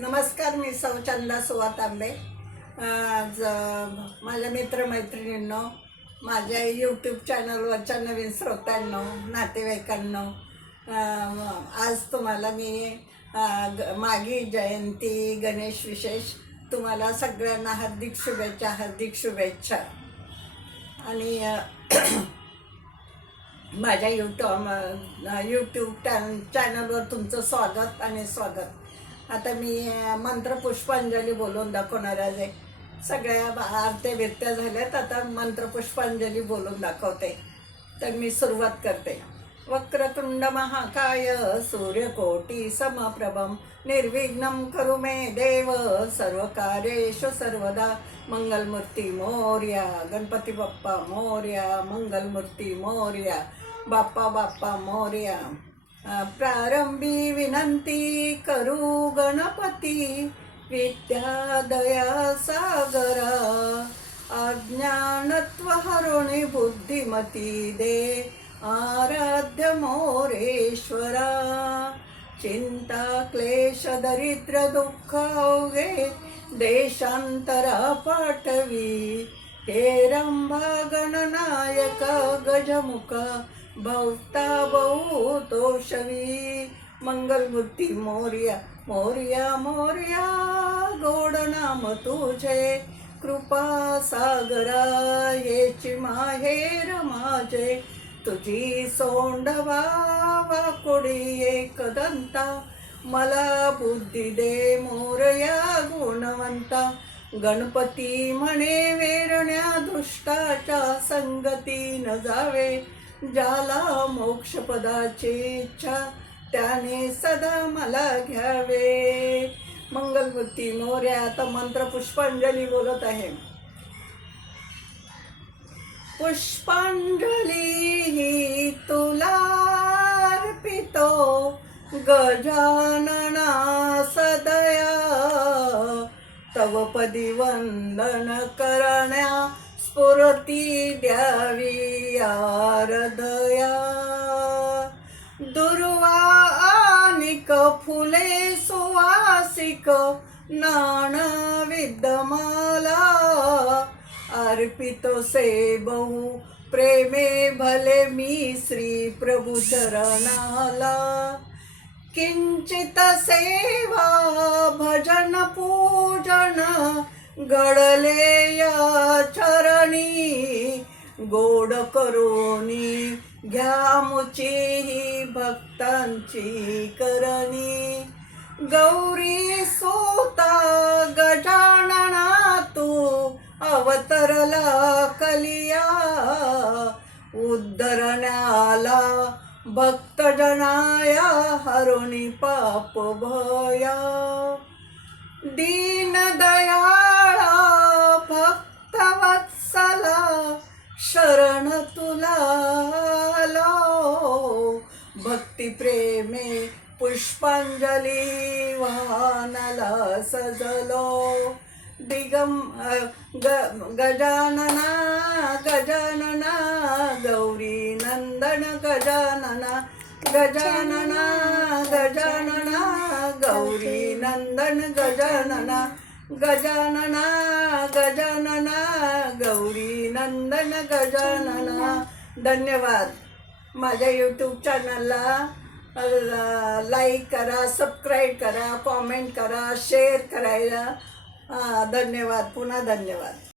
नमस्कार, मी सौ चंदा सुवा तांबे. आज माझ्या मित्रमैत्रिणींनो, माझ्या यूट्यूब चॅनलवरच्या नवीन श्रोत्यांनो, नातेवाईकांनो, आज तुम्हाला मी माघी जयंती, गणेश विशेष तुम्हाला सगळ्यांना हार्दिक शुभेच्छा. आणि माझ्या यूट्यूब चॅनलवर तुमचं स्वागत आणि स्वागत. आता मी मंत्र पुष्पांजली बोलून दाखवणार आहे. सगळ्या आरत्या बिरत्या झाल्यात, आता मंत्र पुष्पांजली बोलून दाखवते. तर मी सुरुवात करते. वक्रतुंड महाकाय सूर्यकोटी समप्रभम निर्विघ्नं कुरु मे देव सर्वकार्येषु सर्वदा. मंगलमूर्ती मोरया, गणपती बाप्पा मोरया, मंगलमूर्ती मोरया, बाप्पा बाप्पा मोरया. प्रारंभी विनंती करू गणपती, विद्या दया सागरा, अज्ञानत्व हरुणी बुद्धिमती दे आराध्य मोरेश्वरा. चिंता क्लेश दरिद्र दुःख अवघे देशांतरा पाठवी, हे रंभा गणनायक गजमुख भवता बहुतोषवी. मंगलमूर्ती मोरया मोरया मोरया, गोड नाम तुझे कृपा सागरा, येची माहेर माझे तुझी सोंडवा वाकुडी एकदंता. मला बुद्धी दे मोरया गुणवंता, गणपती म्हणे वेरण्या दुष्टाच्या संगती न जावे. ज्याला मोक्षपदाची इच्छा त्याने सदा मला घ्यावे. मंगलमूर्ती मोरया. आता मंत्र पुष्पांजली बोलत आहे. पुष्पांजली ही तुला अर्पितो गजानना सदया, तव पदी वंदन करण्या स्फूर्ती द्यावी हृदया. दुर्वा आनिक फुले सुवासिक नाण विद्यमाला, अर्पितो से बहु प्रेमे भले मी श्री प्रभु चरणाला. किंचित सेवा भजन पूजन घडले या चरणी, गोड करोनी घ्या मुची ही भक्तांची करणी. गौरी सोता गजानना तू अवतरला कलिया, उद्धरण्याला भक्तजनाया हरुणी पाप भया. दीन दयाळा भक्तवत्सला शरण तुला आलो, भक्ती प्रेमे पुष्पांजली वाहनाला सजलो. गजानना गजानना गौरी नंदन गजानना, गजानना गजानना गौरी नंदन गजानना, गजानना गजानना गौरी नंदन गजानना. धन्यवाद. माझ्या यूट्यूब चॅनलला लाईक करा, सबस्क्राईब करा, कॉमेंट करा, शेअर करायला. धन्यवाद. पुन्हा धन्यवाद.